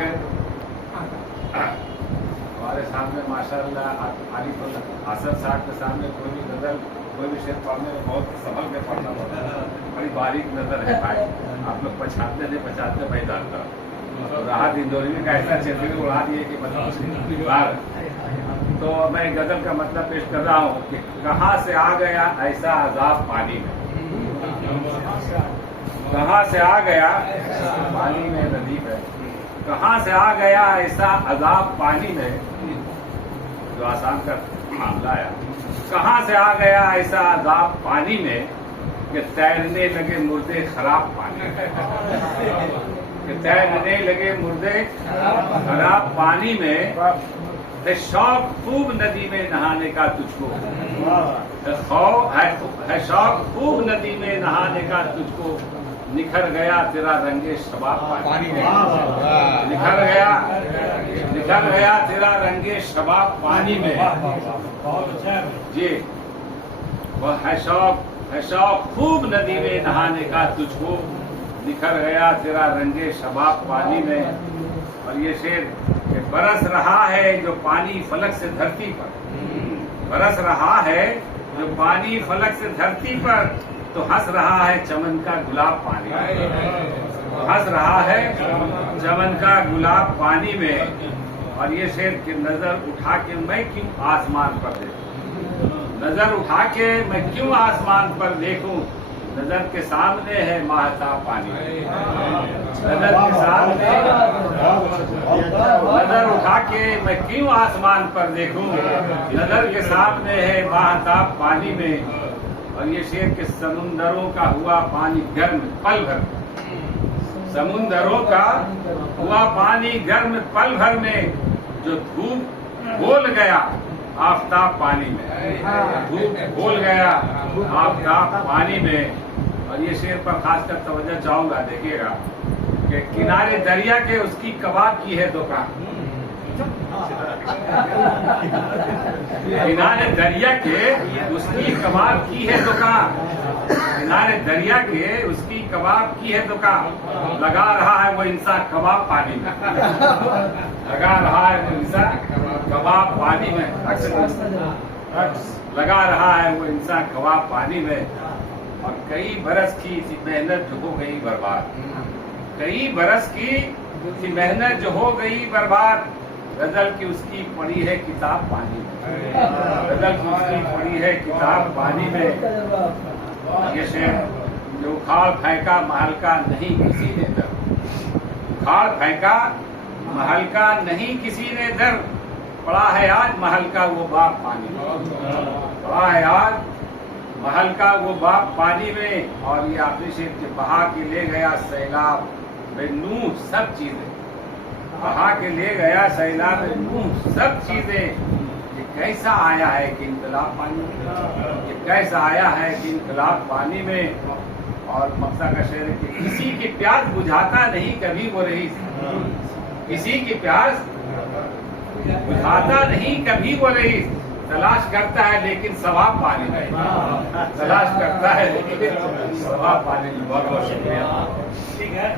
है। हमारे सामने माशाअल्लाह आरिफ हसन साहब के सामने कोई भी गजल कोई भी शेर पढ़ने में बहुत संभल के पढ़ना पड़ता है। बड़ी बारीक नजर है भाई, आप लोग पछाते नहीं पछाते भाई जानता। तो राहत इंदौरी का ऐसा क्षेत्र उड़ा दिए कि मतलब बार। तो मैं गजल का मतलब पेश कर रहा हूँ कि कहाँ से आ गया ऐसा अजाब पानी में, कहाँ से आ गया पानी में नदी है, कहाँ से आ गया ऐसा अजाब पानी में, जो आसान का मामला है। कहाँ से आ गया ऐसा अजाब पानी में कि तैरने लगे मुर्दे खराब पानी में, कि तैरने लगे मुर्दे खराब पानी में। है शौक खूब नदी में नहाने का तुझको, है शौक खूब नदी में नहाने का तुझको, निखर गया तेरा रंगे शबाब पानी में, निखर गया तेरा रंगे शबाब पानी में। जी वह है शौक खूब नदी में नहाने का तुझको, निखर गया तेरा रंगे शबाब पानी में। और ये शेर कि बरस रहा है जो पानी फलक से धरती पर, बरस रहा है जो पानी फलक से धरती पर, तो हंस रहा है चमन का गुलाब पानी में, हंस रहा है चमन का गुलाब पानी में। और ये शेर की नजर उठा के मैं क्यों आसमान पर देखूं, नजर उठा के मैं क्यों आसमान पर देखूं, नजर के सामने है महताब पानी, नजर के सामने, नजर उठा के मैं क्यों आसमान पर देखूं, नजर के सामने है महताब पानी में। और ये शेर के समुंदरों का हुआ पानी गर्म पल भर, समुंदरों का हुआ पानी गर्म पल भर में, जो धूप बोल गया आफताब पानी में, धूप बोल गया आफताब पानी में। और ये शेर पर खासकर तवज्जो चाहूंगा, देखिएगा कि किनारे दरिया के उसकी कबाब की है दुकान, किनारे दरिया के उसकी कबाब की है दुकान, किनारे दरिया के उसकी कबाब की है दुकान, लगा रहा है वो इंसान कबाब पानी में, लगा रहा है वो इंसान कबाब पानी में, लगा रहा है वो इंसान कबाब पानी में। और कई बरस की मेहनत जो हो गई बर्बाद, कई बरस की मेहनत जो हो गई बर्बाद, गजल की उसकी पड़ी है किताब पानी में, गजल की उसकी पड़ी है किताब पानी में। ये शेर जो उखाड़ फेंका महल का नहीं किसी ने दर, उखाड़ फेंका महल का नहीं किसी ने दर, पड़ा है आज महल का वो बाप पानी में, पड़ा है आज महल का वो बाप पानी में। और ये आखिरी शेर के बहा के ले गया सैलाब नूह सब चीजें, बहा के ले गया सैलाब नूह सब चीजें। ये कैसा आया है कि इनकलाब पानी में, ये कैसा आया है कि इनकलाब पानी में। और मक्सा का शेर है कि किसी की प्यास बुझाता नहीं कभी वो रईस, किसी की प्यास बुझाता नहीं कभी वो रईस, तलाश करता है लेकिन सवाब पानी में, तलाश करता है लेकिन सवाब पानी में। बहुत बहुत शुक्रिया। ठीक है।